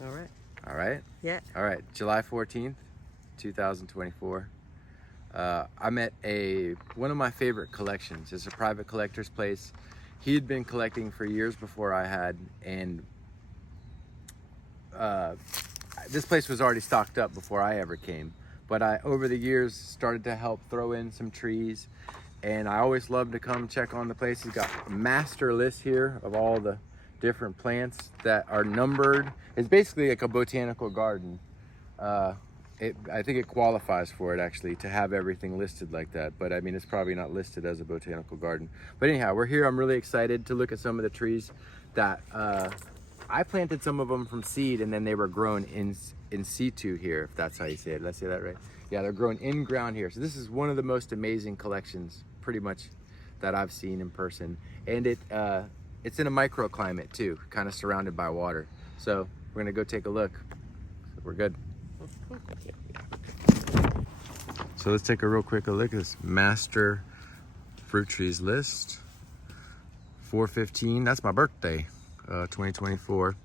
All right. All right? Yeah. All right, July 14th, 2024. I'm at one of my favorite collections. It's a private collector's place. He had been collecting for years before I had, and this place was already stocked up before I ever came. But I, over the years, started to help throw in some trees, and I always love to come check on the place. He's got a master list here of all the different plants that are numbered. It's basically like a botanical garden. I think it qualifies for it actually to have everything listed like that, but I mean it's probably not listed as a botanical garden. But anyhow, we're here. I'm really excited to look at some of the trees that I planted some of them from seed, and then they were grown in situ here, if that's how you say it. Did I say that right? Yeah, they're grown in ground here. So this is one of the most amazing collections pretty much that I've seen in person, and it's in a microclimate too, kind of surrounded by water. So we're gonna go take a look. So we're good. So let's take a real quick look at this master fruit trees list. 4/15, that's my birthday, 2024. And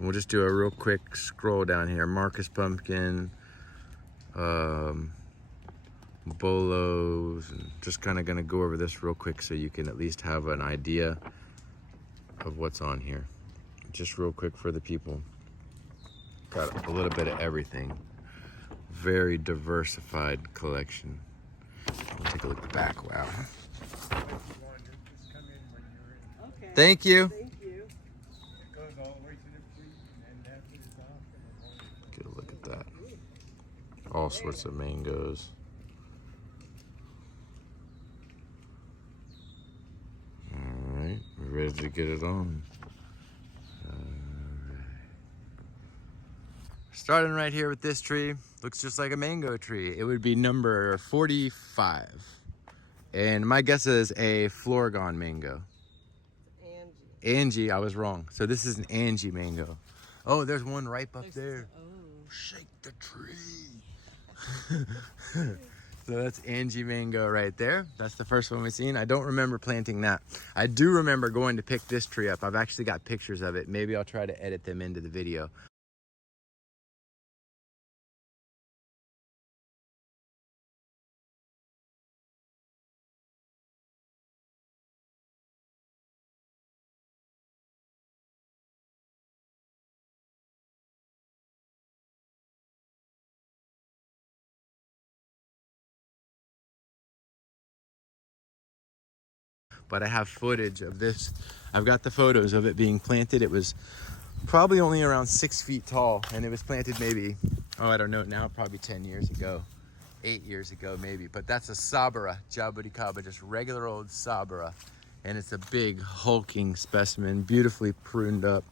we'll just do a real quick scroll down here. Marcus pumpkin, bolos, and just kind of gonna go over this real quick so you can at least have an idea of what's on here. Just real quick for the people. Got a little bit of everything. Very diversified collection. We'll take a look at the back. Wow. Okay. Thank you. Thank you. Get a look at that. All sorts of mangoes. All right, we're ready to get it on. Starting right here with this tree. Looks just like a mango tree. It would be number 45. And my guess is a Floregon mango. Angie, I was wrong. So this is an Angie mango. Oh, there's one ripe up there. Oh. Shake the tree. So that's Angie mango right there. That's the first one we've seen. I don't remember planting that. I do remember going to pick this tree up. I've actually got pictures of it. Maybe I'll try to edit them into the video. But I have footage of this. I've got the photos of it being planted. It was probably only around 6 feet tall, and it was planted maybe, oh, I don't know now, probably 10 years ago, 8 years ago maybe. But that's a Sabara Jabuticaba, just regular old Sabara. And it's a big hulking specimen, beautifully pruned up.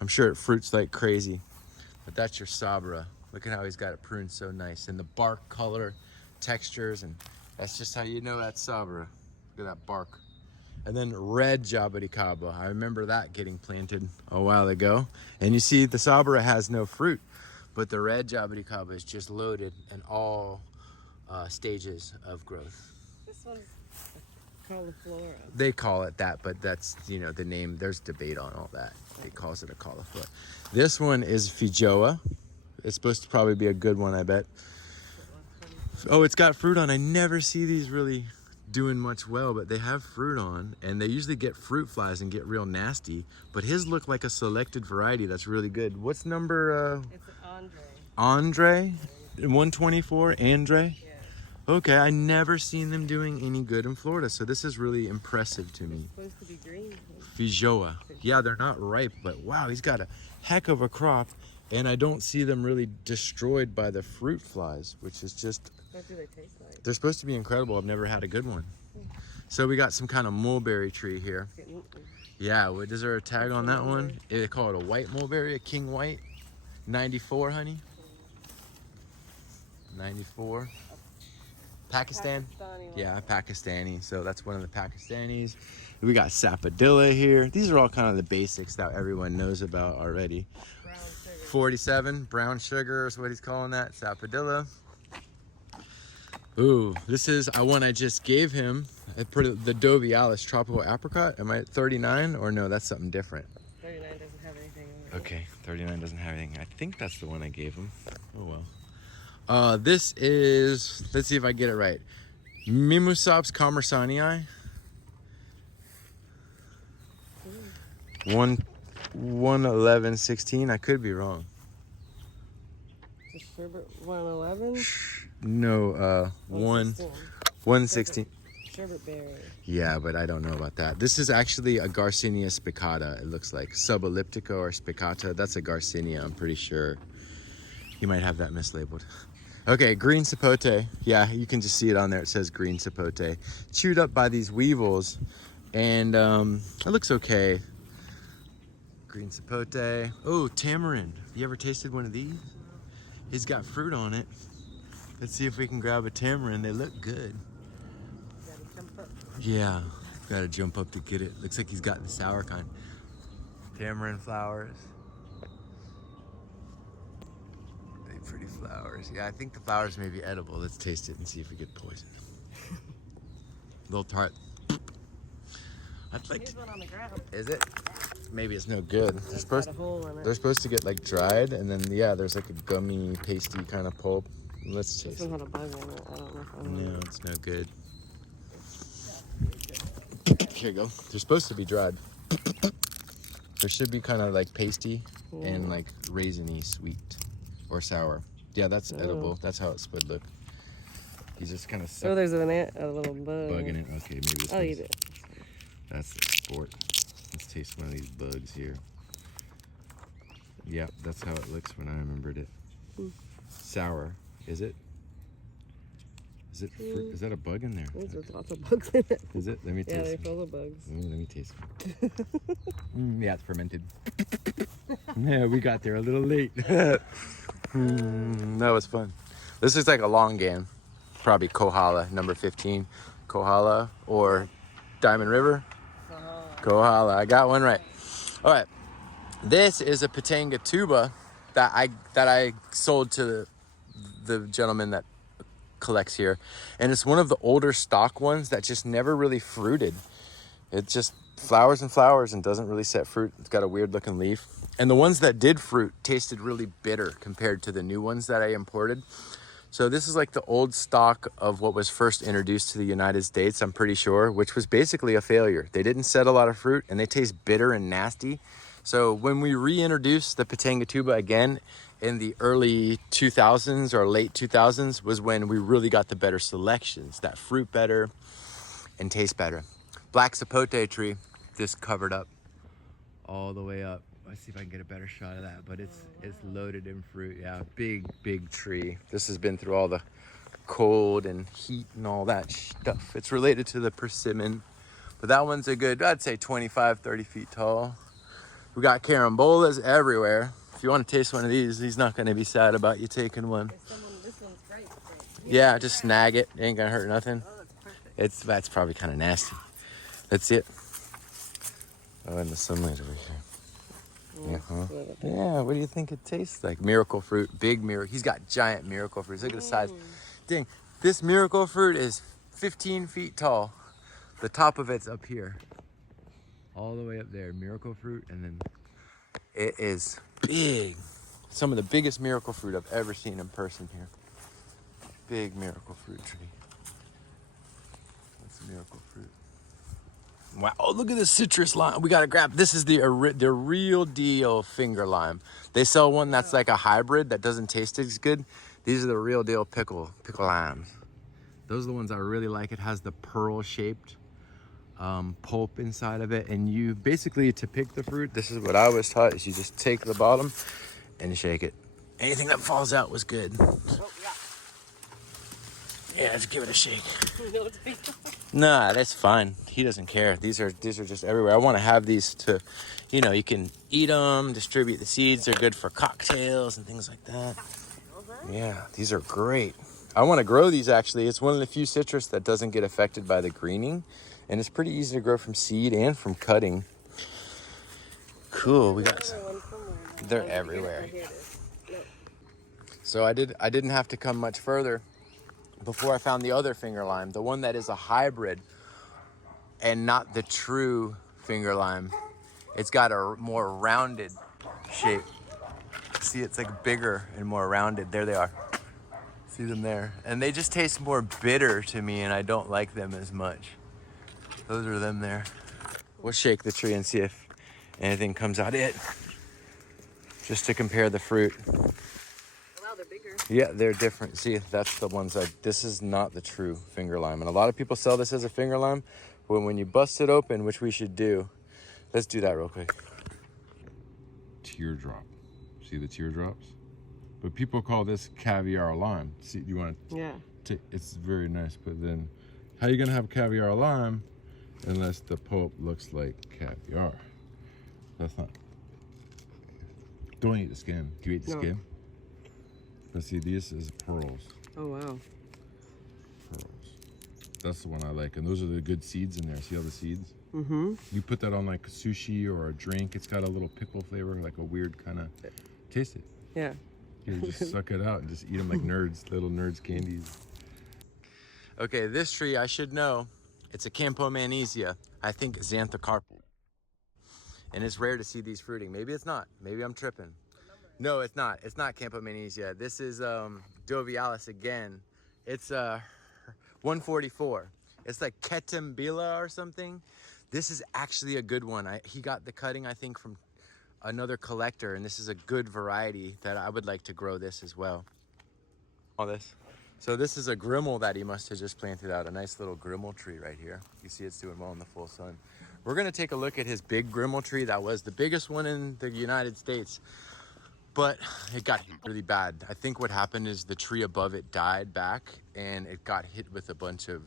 I'm sure it fruits like crazy, but that's your Sabara. Look at how he's got it pruned so nice, and the bark color, textures, and that's just how you know that's Sabara. Look at that bark. And then red Jabuticaba. I remember that getting planted a while ago. And you see the Sabara has no fruit, but the red Jabuticaba is just loaded in all stages of growth. This one's cauliflower. They call it that, but that's, you know, the name. There's debate on all that. They calls it a cauliflower. This one is Fijoa. It's supposed to probably be a good one, I bet. Oh, it's got fruit on. I never see these really doing much well, but they have fruit on, and they usually get fruit flies and get real nasty, but his look like a selected variety that's really good. What's number It's an Andre 124? Andre? Yeah. Okay, I never seen them doing any good in Florida, so this is really impressive to me. It's supposed to be green. Fijoa. Yeah, they're not ripe, but wow, he's got a heck of a crop, and I don't see them really destroyed by the fruit flies, which is just, What do they taste like? they're supposed to be incredible. I've never had a good one. So we got some kind of mulberry tree here. Yeah, what, is there a tag on that one? They call it a white mulberry, a king white. 94, honey. 94. Pakistan? Pakistani one. Yeah, Pakistani. So that's one of the Pakistanis. We got sapodilla here. These are all kind of the basics that everyone knows about already. Brown sugar. 47, brown sugar is what he's calling that, sapodilla. Ooh, this is one I just gave him. I put it, the Dovialis tropical apricot. Am I at 39 or no? That's something different. 39 doesn't have anything on it. Okay, 39 doesn't have anything. I think that's the one I gave him. Oh well. This is, let's see if I get it right. Mimosops commersonii. 11116. I could be wrong. The sherbet 111? No, 116. Sherbet berry. Yeah, but I don't know about that. This is actually a Garcinia spicata, it looks like. Subelliptica or spicata. That's a Garcinia, I'm pretty sure. He might have that mislabeled. Okay, green sapote. Yeah, you can just see it on there. It says green sapote. Chewed up by these weevils, and it looks okay. Green sapote. Oh, tamarind. You ever tasted one of these? He's got fruit on it. Let's see if we can grab a tamarind. They look good. Gotta jump up. Yeah, gotta jump up to get it. Looks like he's got the sour kind. Tamarind flowers. Very pretty flowers. Yeah, I think the flowers may be edible. Let's taste it and see if we get poisoned. A little tart. I'd like Here's to. one on the ground. Is it? Maybe it's no good. It's got a hole in it. They're supposed to get like dried, and then yeah, there's like a gummy, pasty kind of pulp. Let's This taste one it. had a bug in it. I don't know if I want No, it. it's no good. Here you go. They're supposed to be dried. There should be kind of like pasty and like raisiny sweet or sour. Yeah, that's edible. That's how it would look. He's just kind of Oh, there's a little bug in it. Okay, maybe this I'll one's- eat it. That's the sport. Let's taste one of these bugs here. Yeah, that's how it looks when I remembered it. Sour. Is it? Is it fruit? Is that a bug in there? There's lots of bugs in it. Is it? Let me Yeah, taste they're it. full of bugs. Let me taste it. Yeah, it's fermented. Yeah, we got there a little late. That was fun. This is like a long game. Probably Kohala, number 15. Kohala or Diamond River. Kohala. I got one right. All right. This is a Patanga tuba that I sold to the gentleman that collects here, and it's one of the older stock ones that just never really fruited. It just flowers and flowers and doesn't really set fruit. It's got a weird looking leaf, and the ones that did fruit tasted really bitter compared to the new ones that I imported. So this is like the old stock of what was first introduced to the United States, I'm pretty sure, which was basically a failure. They didn't set a lot of fruit and they taste bitter and nasty. So when we reintroduced the Patanga tuba again in the early 2000s or late 2000s was when we really got the better selections, that fruit better and taste better. Black sapote tree, just covered up all the way up. Let's see if I can get a better shot of that, but it's loaded in fruit. Yeah, big tree. This has been through all the cold and heat and all that stuff. It's related to the persimmon, but that one's a good, I'd say 25, 30 feet tall. We got carambolas everywhere. If you want to taste one of these, he's not going to be sad about you taking one. This one's great. Yeah, just snag it. It ain't going to hurt nothing. Oh, it's perfect. That's probably kind of nasty. Let's see it. Oh, and the sunlight over here. Yeah, huh? Yeah, what do you think it tastes like? Miracle fruit, big miracle. He's got giant miracle fruits. Look at the size. Dang, this miracle fruit is 15 feet tall. The top of it's up here. All the way up there, miracle fruit, and then it is big. Some of the biggest miracle fruit I've ever seen in person here. Big miracle fruit tree. That's miracle fruit. Wow, oh, look at this citrus lime. We gotta grab, this is the real deal finger lime. They sell one that's like a hybrid that doesn't taste as good. These are the real deal pickle limes. Those are the ones I really like. It has the pearl shaped pulp inside of it, and you basically, to pick the fruit, this is what I was taught, is you just take the bottom and shake it. Anything that falls out was good. Oh, Yeah, just give it a shake. yeah. Nah, that's fine. He doesn't care. These are just everywhere. I want to have these to, you know, you can eat them, distribute the seeds. They're good for cocktails and things like that. Yeah, these are great. I want to grow these actually. It's one of the few citrus that doesn't get affected by the greening, and it's pretty easy to grow from seed and from cutting. Cool. We got some. They're everywhere. So I didn't have to come much further before I found the other finger lime, the one that is a hybrid and not the true finger lime. It's got a more rounded shape. see it's like bigger and more rounded. There they are. See them there. And they just taste more bitter to me, and I don't like them as much. Those are them there. We'll shake the tree and see if anything comes out it. Just to compare the fruit. Wow, they're bigger. Yeah, they're different. See, that's the ones this is not the true finger lime. And a lot of people sell this as a finger lime, but when you bust it open, which we should do, let's do that real quick. Teardrop. See the teardrops? But people call this caviar lime. See, you want to? Yeah. It's very nice, but then how are you gonna have caviar lime unless the pulp looks like caviar? That's not. Don't eat the skin. Do you eat the skin? But see, this is pearls. Oh, wow. Pearls. That's the one I like. And those are the good seeds in there. See all the seeds? Mm-hmm. You put that on like sushi or a drink. It's got a little pickle flavor, like a weird kind of... Taste it. Yeah. You just suck it out and just eat them like nerds, little nerds candies. Okay, this tree, I should know. It's a Campomagnesia. I think xanthocarpal. And it's rare to see these fruiting. Maybe it's not. Maybe I'm tripping. No, it's not. It's not Campomagnesia. This is Dovialis again. It's 144. It's like Ketembila or something. This is actually a good one. He got the cutting, I think, from another collector, and this is a good variety that I would like to grow this as well. All this. So this is a Grimal that he must have just planted out. A nice little Grimal tree right here. You see it's doing well in the full sun. We're gonna take a look at his big Grimal tree. That was the biggest one in the United States, but it got hit really bad. I think what happened is the tree above it died back and it got hit with a bunch of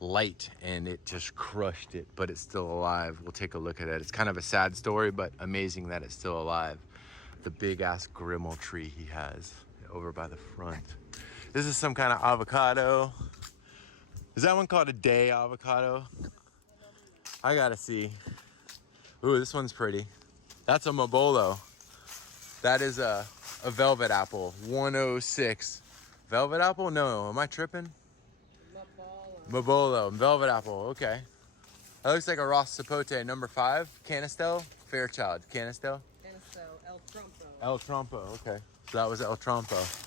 light and it just crushed it, but it's still alive. We'll take a look at it. It's kind of a sad story, but amazing that it's still alive. The big ass Grimal tree he has over by the front. This is some kind of avocado. Is that one called a day avocado? I gotta see. Ooh, this one's pretty. That's a Mobolo. That is a velvet apple, 106. Velvet apple? No, am I tripping? Mobolo, velvet apple, okay. That looks like a Ross Sapote, number 5. Canistel, Fairchild, Canistel? Canistel, El Trompo. El Trompo, okay. So that was El Trompo.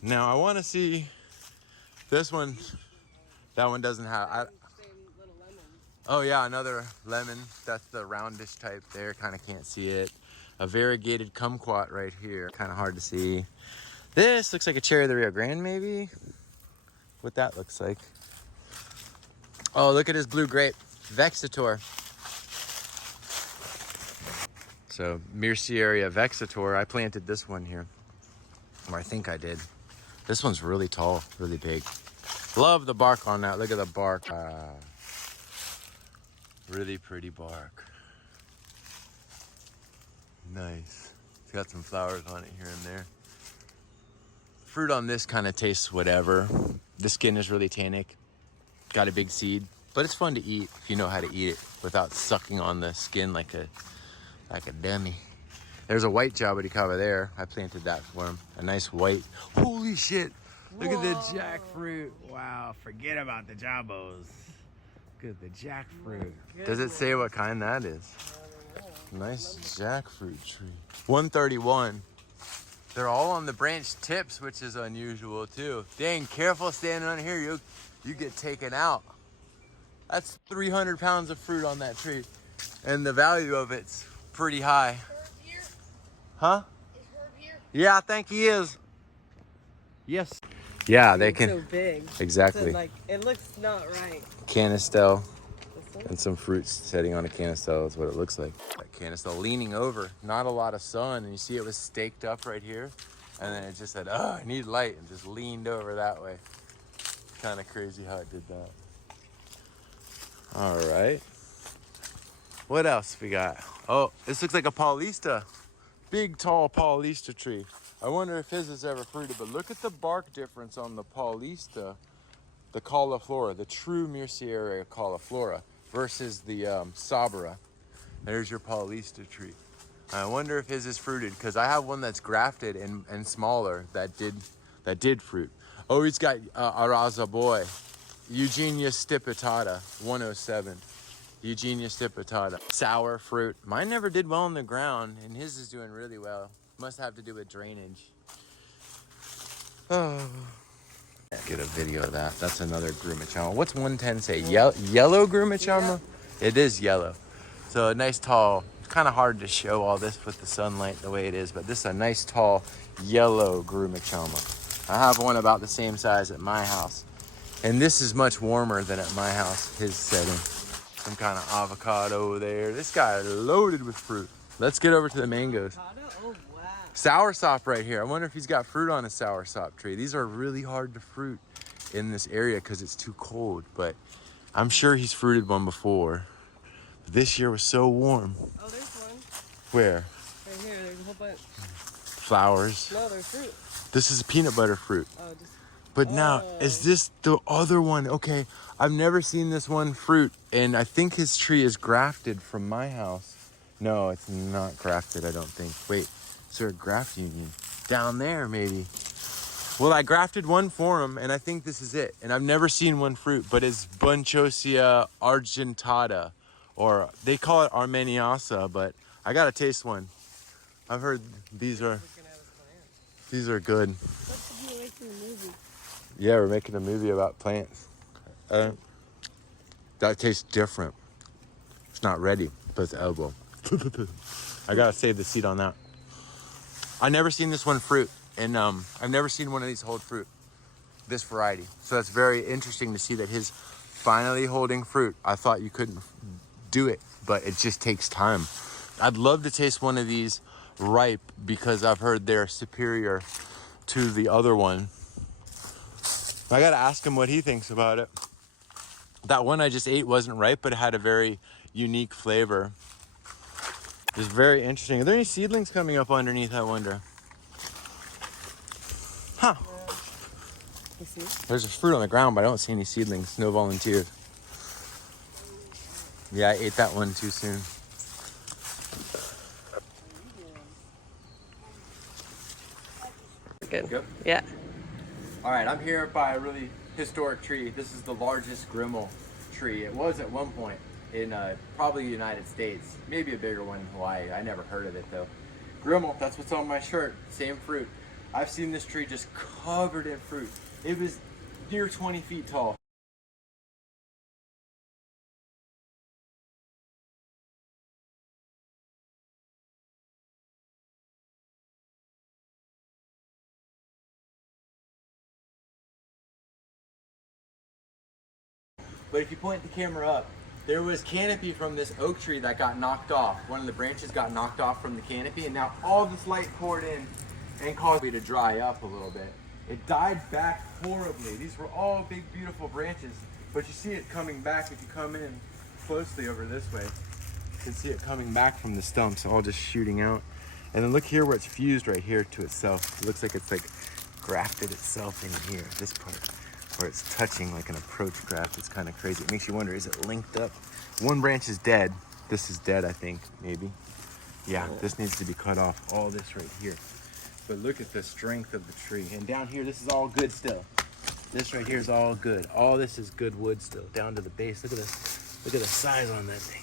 Now I wanna see this one. That one doesn't have, oh yeah, another lemon. That's the roundish type there, kind of can't see it. A variegated kumquat right here, kind of hard to see. This looks like a cherry of the Rio Grande maybe? What that looks like. Oh, look at his blue grape, Vexator. So Myrcearia Vexator, I planted this one here, or I think I did. This one's really tall, really big. Love the bark on that, look at the bark. Really pretty bark. Nice. It's got some flowers on it here and there. Fruit on this kind of tastes whatever. The skin is really tannic. Got a big seed, but it's fun to eat if you know how to eat it without sucking on the skin like a dummy. There's a white Jabuticaba there. I planted that for him. A nice white. Holy shit! Look at the jackfruit. Wow, forget about the Jabos. Look at the jackfruit. Does it say what kind that is? Nice jackfruit tree. 131. They're all on the branch tips, which is unusual too. Dang, careful standing on here, you get taken out. That's 300 pounds of fruit on that tree. And the value of it's pretty high. Huh? Is Herb here? Yeah, I think he is. Yes. Yeah, they can. So big. Exactly. So, like, it looks not right. Canistel. And some fruits sitting on a canistel is what it looks like. That canistel leaning over, not a lot of sun, and you see it was staked up right here, and then it just said, oh, I need light, and just leaned over that way. Kind of crazy how it did that. All right. What else we got? Oh, this looks like a Paulista. Big, tall Paulista tree. I wonder if his is ever fruited, but look at the bark difference on the Paulista, the cauliflora, the true Myrcearia cauliflora, versus the Sabra. There's your Paulista tree. I wonder if his is fruited, because I have one that's grafted and smaller that did fruit. Oh, he's got Araza boy, Eugenia stipitata, 107. Eugenia stipitata. Sour fruit. Mine never did well on the ground, and his is doing really well. Must have to do with drainage. Oh. Get a video of that. That's another Grumachama. What's 110 say? Yellow Grumachama? Yeah. It is yellow. So a nice tall, it's kind of hard to show all this with the sunlight the way it is, but this is a nice tall yellow Grumachama. I have one about the same size at my house. And this is much warmer than at my house, his setting. Some kind of avocado there. This guy is loaded with fruit. Let's get over to the mangoes. Oh, wow. Soursop right here. I wonder if he's got fruit on a soursop tree. These are really hard to fruit in this area because it's too cold, but I'm sure he's fruited one before. This year was so warm. Oh, there's one. Where? Right here, there's a whole bunch. Flowers. No, there's fruit. This is peanut butter fruit. Oh, just... But now, is this the other one? Okay, I've never seen this one fruit, and I think his tree is grafted from my house. No, it's not grafted, I don't think. Wait, is there a graft union? Down there, maybe. Well, I grafted one for him, and I think this is it. And I've never seen one fruit, but it's Bunchosia argentata, or they call it Armeniasa, but I gotta taste one. I've heard these are good. Yeah, we're making a movie about plants. That tastes different. It's not ready, but it's edible. I gotta save the seed on that. I never seen this one fruit, and I've never seen one of these hold fruit, this variety. So that's very interesting to see that his finally holding fruit. I thought you couldn't do it, but it just takes time. I'd love to taste one of these ripe because I've heard they're superior to the other one. I gotta ask him what he thinks about it. That one I just ate wasn't ripe, but it had a very unique flavor. It's very interesting. Are there any seedlings coming up underneath, I wonder? Huh. There's a fruit on the ground, but I don't see any seedlings. No volunteers. Yeah, I ate that one too soon. Good. Yeah. All right, I'm here by a really historic tree. This is the largest Grimal tree. It was at one point in probably the United States, maybe a bigger one in Hawaii. I never heard of it though. Grimal, that's what's on my shirt, same fruit. I've seen this tree just covered in fruit. It was near 20 feet tall. But if you point the camera up, there was canopy from this oak tree that got knocked off. One of the branches got knocked off from the canopy, and now all this light poured in and caused me to dry up a little bit. It died back horribly. These were all big, beautiful branches, but you see it coming back if you come in closely over this way. You can see it coming back from the stumps, all just shooting out. And then look here where it's fused right here to itself. It looks like it's like grafted itself in here, this part, where it's touching like an approach graft. It's kind of crazy. It makes you wonder, is it linked up? One branch is dead. This is dead, I think, maybe. Yeah, this needs to be cut off. All this right here. But look at the strength of the tree. And down here, this is all good still. This right here is all good. All this is good wood still, down to the base. Look at this. Look at the size on that thing.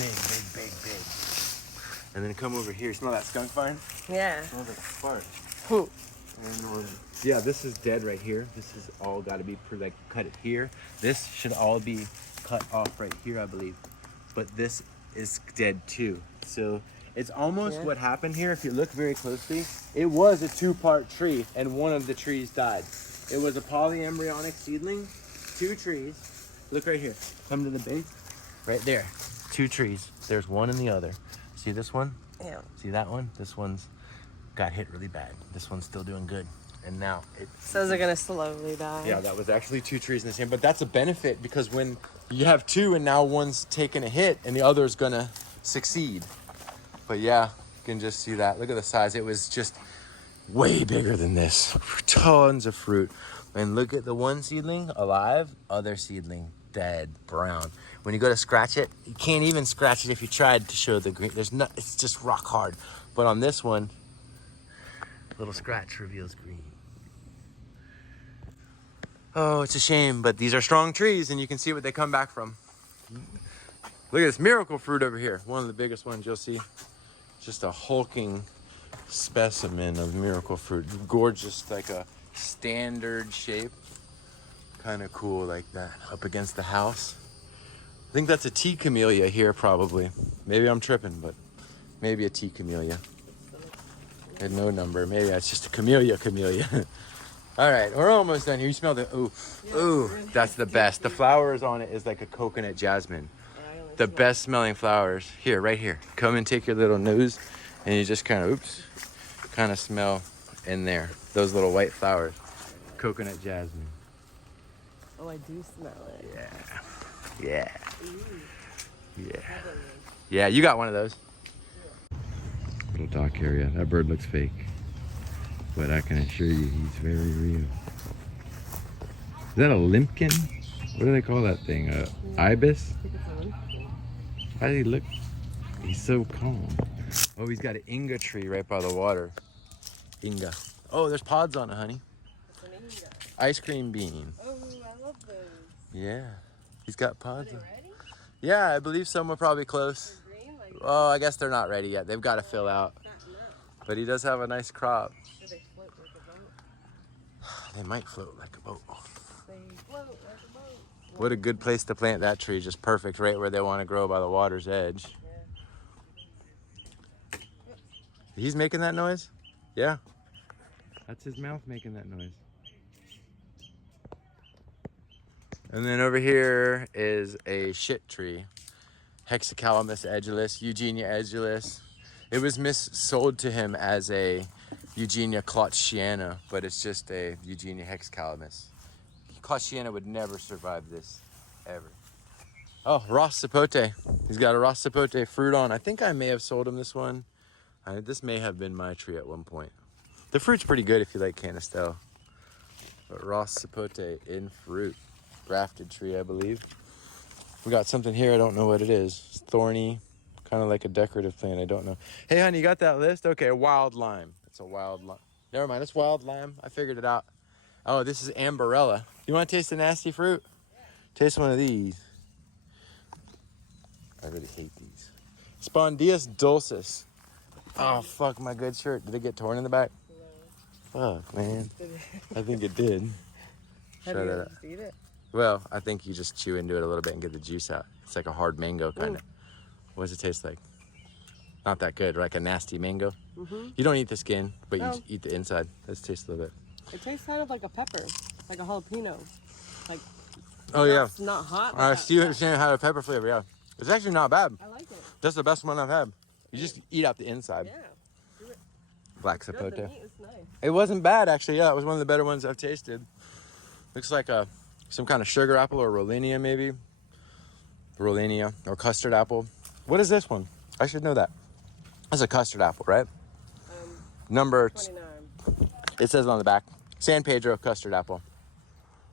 Big, big, big, big. And then come over here. Smell that skunk vine? Yeah. Smells like spark. Who? And yeah, this is dead right here. This is all got to be like cut it here. This should all be cut off right here, I believe. But this is dead too. So it's almost what happened here. If you look very closely, it was a two-part tree, and one of the trees died. It was a polyembryonic seedling, two trees. Look right here. Come to the base. Right there. Two trees. There's one and the other. See this one? Yeah. See that one? This one's got hit really bad. This one's still doing good. And now it... So they're gonna slowly die. Yeah, that was actually two trees in the same, but that's a benefit because when you have two and now one's taking a hit and the other's gonna succeed. But yeah, you can just see that. Look at the size. It was just way bigger than this. Tons of fruit. And look at the one seedling alive, other seedling dead, brown. When you go to scratch it, you can't even scratch it if you tried to show the green. There's not, it's just rock hard. But on this one, little scratch reveals green. Oh, it's a shame, but these are strong trees and you can see what they come back from. Look at this miracle fruit over here. One of the biggest ones you'll see. Just a hulking specimen of miracle fruit. Gorgeous, like a standard shape. Kind of cool like that, up against the house. I think that's a tea camellia here probably. Maybe I'm tripping, but maybe a tea camellia. And no number, maybe that's just a camellia. All right, we're almost done here. You smell the, ooh, that's the best. The flowers on it is like a coconut jasmine. The best smelling flowers. Here, right here. Come and take your little nose and you just kind of smell in there. Those little white flowers. Coconut jasmine. Oh, I do smell it. Yeah. Yeah, you got one of those. Little dock area. That bird looks fake. But I can assure you he's very real. Is that a limpkin? What do they call that thing? Ibis? How does he look? He's so calm. Oh, he's got an Inga tree right by the water. Inga. Oh, there's pods on it, honey. What's an Inga? Ice cream bean. Oh, I love those. Yeah. He's got pods Are on. they ready? Yeah, I believe some are probably close. Green, like Oh, I guess they're not ready yet. They've got to fill out. fatten up. But he does have a nice crop. Do they float like a boat? They might float like a boat. They float like a boat. What a good place to plant that tree. Just perfect right where they want to grow by the water's edge. Yeah. He's making that noise? Yeah. That's his mouth making that noise. And then over here is a shit tree. Hexacalamus edulis, Eugenia edulis. It was missold to him as a Eugenia clotschiana, but it's just a Eugenia hexacalamus. Clotschiana would never survive this, ever. Oh, Ross sapote. He's got a Ross sapote fruit on. I think I may have sold him this one. This may have been my tree at one point. The fruit's pretty good if you like Canistel. But Ross sapote in fruit. Grafted tree, I believe. We got something here, I don't know what it is. It's thorny, kind of like a decorative plant, I don't know. Hey honey, you got that list? Okay, wild lime. It's a wild lime. Never mind, it's wild lime. I figured it out. Oh, this is ambarella. You want to taste the nasty fruit? Yeah. Taste one of these. I really hate these. Spondius dulcis. Oh, fuck, my good shirt. Did it get torn in the back? No. Fuck, man. I think it did. Have you ever eat it? Well, I think you just chew into it a little bit and get the juice out. It's like a hard mango kind of. What does it taste like? Not that good, like a nasty mango. Mm-hmm. You don't eat the skin, but you eat the inside. Let's taste a little bit. It tastes kind of like a pepper, like a jalapeno. Like, oh yeah, it's not hot. Steven had a pepper flavor. Yeah, it's actually not bad. I like it. That's the best one I've had. You just eat out the inside. Yeah. Do it. Black Good, sapote. the meat is nice. It wasn't bad actually. Yeah, it was one of the better ones I've tasted. Looks like some kind of sugar apple or Rollinia maybe. Rollinia or custard apple. What is this one? I should know that. That's a custard apple, right? Number 29. It says on the back. San Pedro custard apple.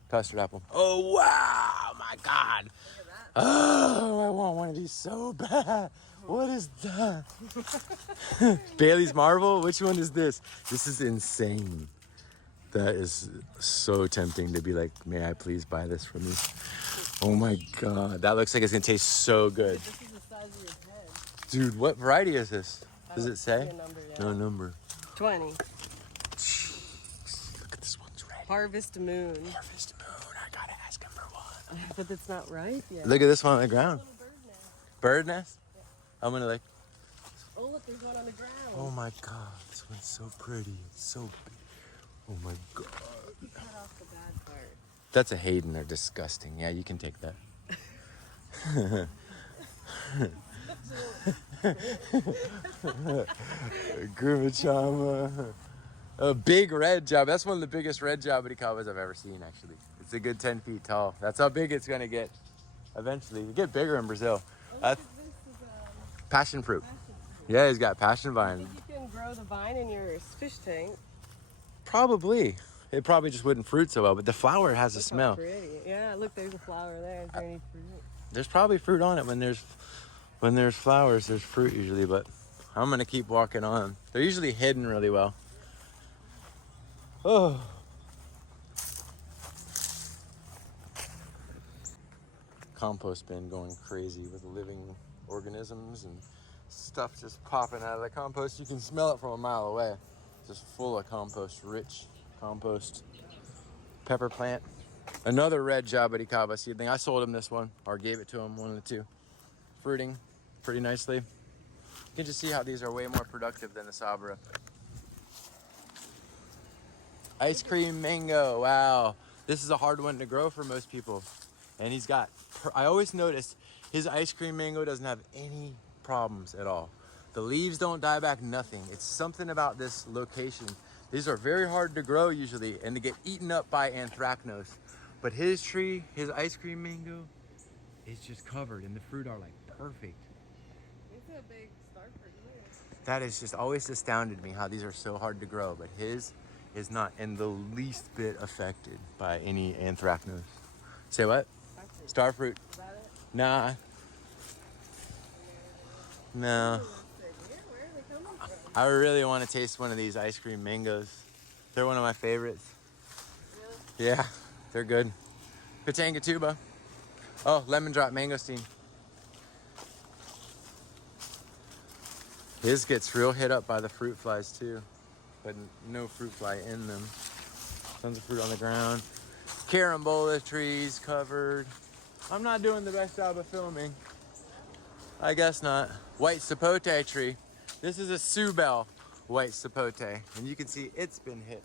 Custard apple. Oh wow, my God. Look at that. Oh, I want one of these so bad. What is that? Bailey's Marvel? Which one is this? This is insane. That is so tempting to be like, may I please buy this for me? Oh my God. That looks like it's gonna taste so good. This is the size of your head. Dude, what variety is this? Does it say? A number, yeah. No number. 20. Jeez. Look at this one's red. Harvest Moon. Harvest Moon. I gotta ask him for one. But it's not ripe yet. Look at this one on the ground. Little bird nest. Bird nest? Yeah. I'm gonna like. Oh, look, there's one on the ground. Oh my God. This one's so pretty. It's so big. Oh my God. You cut off the bad part. That's a Hayden. They're disgusting. Yeah, you can take that. Grimal. A big red job. That's one of the biggest red jabuticabas I've ever seen, actually. It's a good 10 feet tall. That's how big it's going to get eventually. You get bigger in Brazil. This is Passion fruit. passion fruit. Yeah, he's got passion I vine. think you can grow the vine in your fish tank. Probably. It probably just wouldn't fruit so well, but the flower has a Look how smell. pretty. Yeah, look, there's a flower there. Is there any fruit? There's probably fruit on it when there's flowers, there's fruit usually, but I'm gonna keep walking on. They're usually hidden really well. Oh. Compost bin going crazy with living organisms and Stuff just popping out of the compost. You can smell it from a mile away. Just full of compost, rich compost. Pepper plant. Another red Jabuticaba seedling. I sold him this one, or gave it to him, one of the two. Fruiting pretty nicely. You can just see how these are way more productive than the Sabra. Ice cream mango, wow. This is a hard one to grow for most people. And he's got, I always notice his ice cream mango doesn't have any problems at all. The leaves don't die back, nothing. It's something about this location. These are very hard to grow usually and to get eaten up by anthracnose. But his tree, his ice cream mango, is just covered and the fruit are like perfect. It's a big star fruit here. That has just always astounded me how these are so hard to grow, but his is not in the least bit affected by any anthracnose. Say what? Star fruit. Is that it? Nah. No. Where are they coming from? I really want to taste one of these ice cream mangoes. They're one of my favorites. Really? Yeah, they're good. Pitanga tuba. Oh, lemon drop mangosteen. His gets real hit up by the fruit flies too, but no fruit fly in them. Tons of fruit on the ground. Carambola trees covered. I'm not doing the best job of filming. I guess not. White sapote tree. This is a Subel white sapote, and you can see it's been hit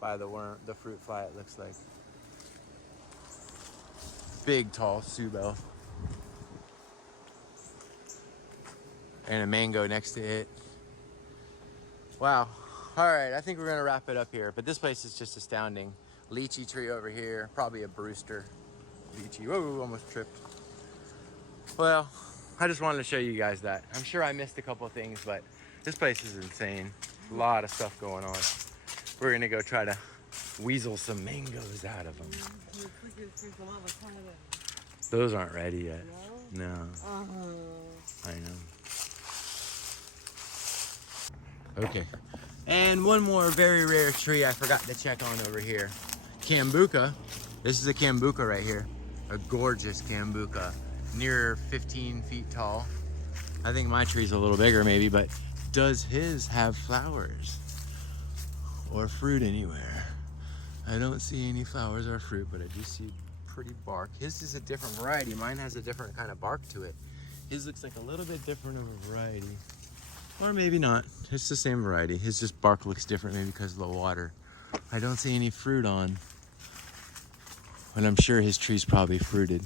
by the worm, the fruit fly. It looks like big, tall Subel, and a mango next to it. Wow. All right, I think we're gonna wrap it up here. But this place is just astounding. Lychee tree over here, probably a Brewster lychee. Whoa, almost tripped. Well, I just wanted to show you guys that. I'm sure I missed a couple of things, but this place is insane. A lot of stuff going on. We're gonna go try to weasel some mangoes out of them. Those aren't ready yet. No. I know. Okay. And one more very rare tree I forgot to check on over here. Cambuca. This is a Cambuca right here. A gorgeous Cambuca. Near 15 feet tall. I think my tree's a little bigger maybe, but does his have flowers or fruit anywhere? I don't see any flowers or fruit, but I do see pretty bark. His is a different variety. Mine has a different kind of bark to it. His looks like a little bit different of a variety. Or maybe not. It's the same variety. His just bark looks different maybe because of the water. I don't see any fruit on. But I'm sure his tree's probably fruited.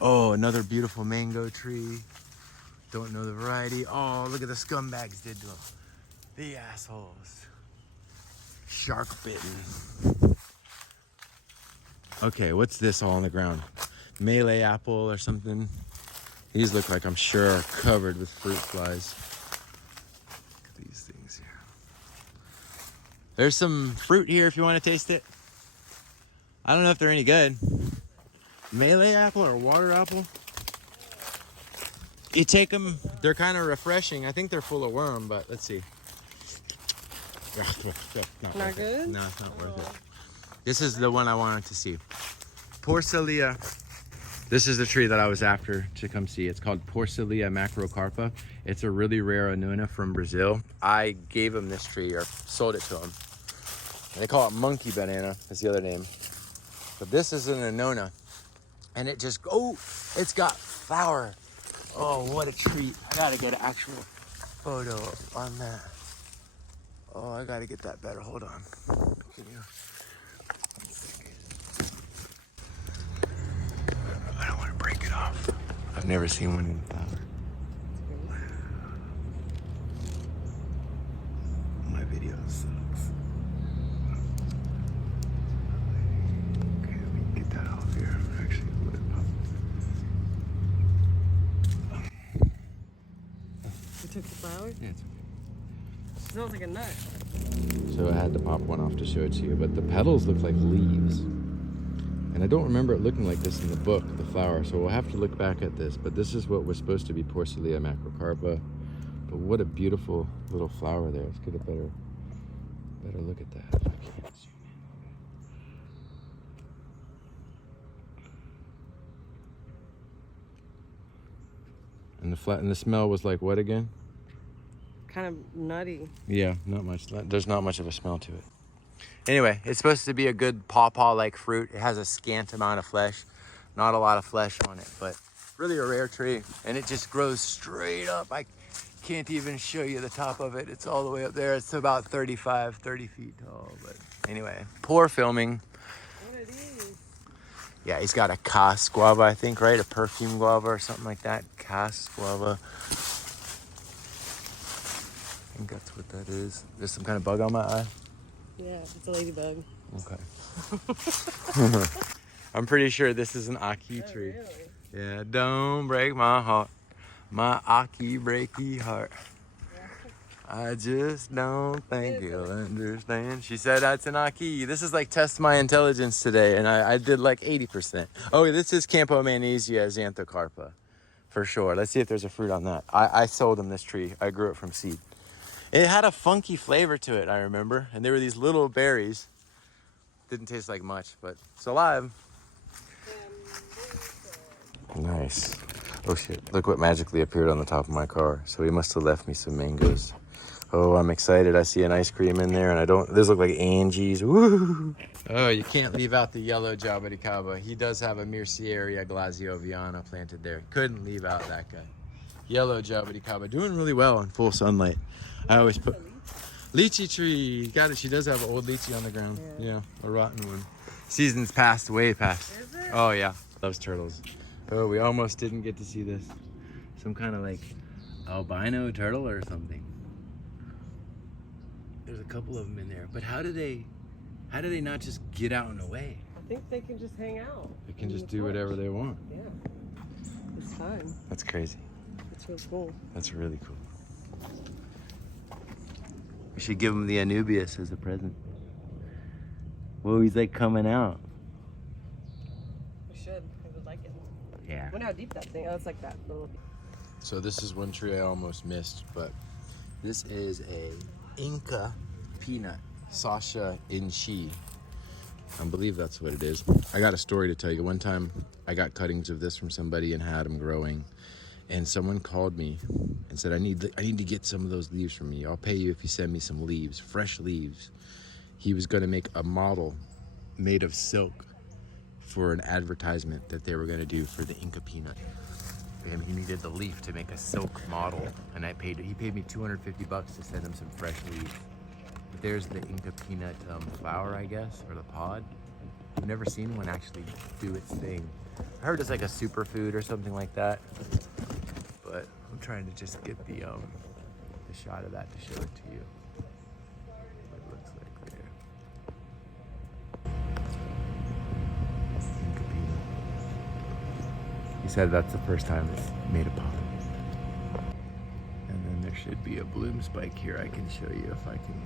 Oh, another beautiful mango tree. Don't know the variety. Oh, look at the scumbags did to him. The assholes. Shark bitten. Okay, what's this all on the ground? Malay apple or something? These look like, I'm sure, are covered with fruit flies. Look at these things here. There's some fruit here if you want to taste it. I don't know if they're any good. Malay apple or water apple? You take them, they're kind of refreshing. I think they're full of worm, but let's see. Not good? No, it's not worth it. This is the one I wanted to see. Porcellia. This is the tree that I was after to come see. It's called Porcellia macrocarpa. It's a really rare annona from Brazil. I gave him this tree, or sold it to him. And they call it monkey banana, that's the other name. But this is an annona. And it just, oh, it's got flower. Oh, what a treat. I gotta get an actual photo on that. Oh, I gotta get that better. Hold on. Can you? I don't want to break it off. I've never seen one in flower. My video sucks. Okay, let me get that off here. Actually, let it pop. You took the flowers? Yeah, it's okay. Smells like a nut. So I had to pop one off to show it to you, but the petals look like leaves. And I don't remember it looking like this in the book, the flower, so we'll have to look back at this. But this is what was supposed to be Porcellia macrocarpa. But what a beautiful little flower there. Let's get a better look at that if I can't zoom in. And the smell was like what again? Kind of nutty. Yeah, not much. There's not much of a smell to it. Anyway, it's supposed to be a good pawpaw-like fruit. It has a scant amount of flesh. Not a lot of flesh on it, but really a rare tree. And it just grows straight up. I can't even show you the top of it. It's all the way up there. It's about 30 feet tall. But anyway, poor filming. What are these? Yeah, he's got a Cas guava, I think, right? A perfume guava or something like that. Cas guava. I think that's what that is. There's some kind of bug on my eye. Yeah, it's a ladybug. Okay. I'm pretty sure this is an Aki tree. Really? Yeah, don't break my heart. My Aki breaky heart. I just don't think you'll understand. She said that's an Aki. This is like test my intelligence today, and I did like 80%. Oh, this is Campomagnesia xanthocarpa. For sure. Let's see if there's a fruit on that. I sold him this tree. I grew it from seed. It had a funky flavor to it, I remember. And there were these little berries. Didn't taste like much, but it's alive. Nice. Oh shit, look what magically appeared on the top of my car. So he must have left me some mangoes. Oh, I'm excited. I see an ice cream in there, and those look like Angie's. Woo! Oh, you can't leave out the yellow Jabuticaba. He does have a Mircieria glazioviana planted there. Couldn't leave out that guy. Yellow Jabuticaba, doing really well in full sunlight. I always put lychee tree. Got it. She does have an old lychee on the ground. Yeah, a rotten one. Season's passed, way past. Is it? Oh yeah, loves turtles. Oh, we almost didn't get to see this. Some kind of like albino turtle or something. There's a couple of them in there, but how do they not just get out and away? I think they can just hang out. They can just do whatever they want. Yeah. It's fun. That's crazy. It's real cool. That's really cool. We should give him the Anubias as a present. Whoa, he's like coming out. We should. I would like it. Yeah. I wonder how deep that thing. Oh, it's like that little. So this is one tree I almost missed, but this is a Inca peanut, Sasha Inchi. I believe that's what it is. I got a story to tell you. One time I got cuttings of this from somebody and had them growing, and someone called me and said, I need to get some of those leaves from you. I'll pay you if you send me some leaves, fresh leaves. He was going to make a model made of silk for an advertisement that they were going to do for the Inca peanut. And he needed the leaf to make a silk model, and he paid me $250 to send him some fresh leaves. But there's the Inca peanut flower, I guess, or the pod. I've never seen one actually do its thing. I heard it's like a superfood or something like that, but I'm trying to just get the shot of that to show it to you. What it looks like there. Inca peanut. He said that's the first time it's made a pod. And then there should be a bloom spike here I can show you if I can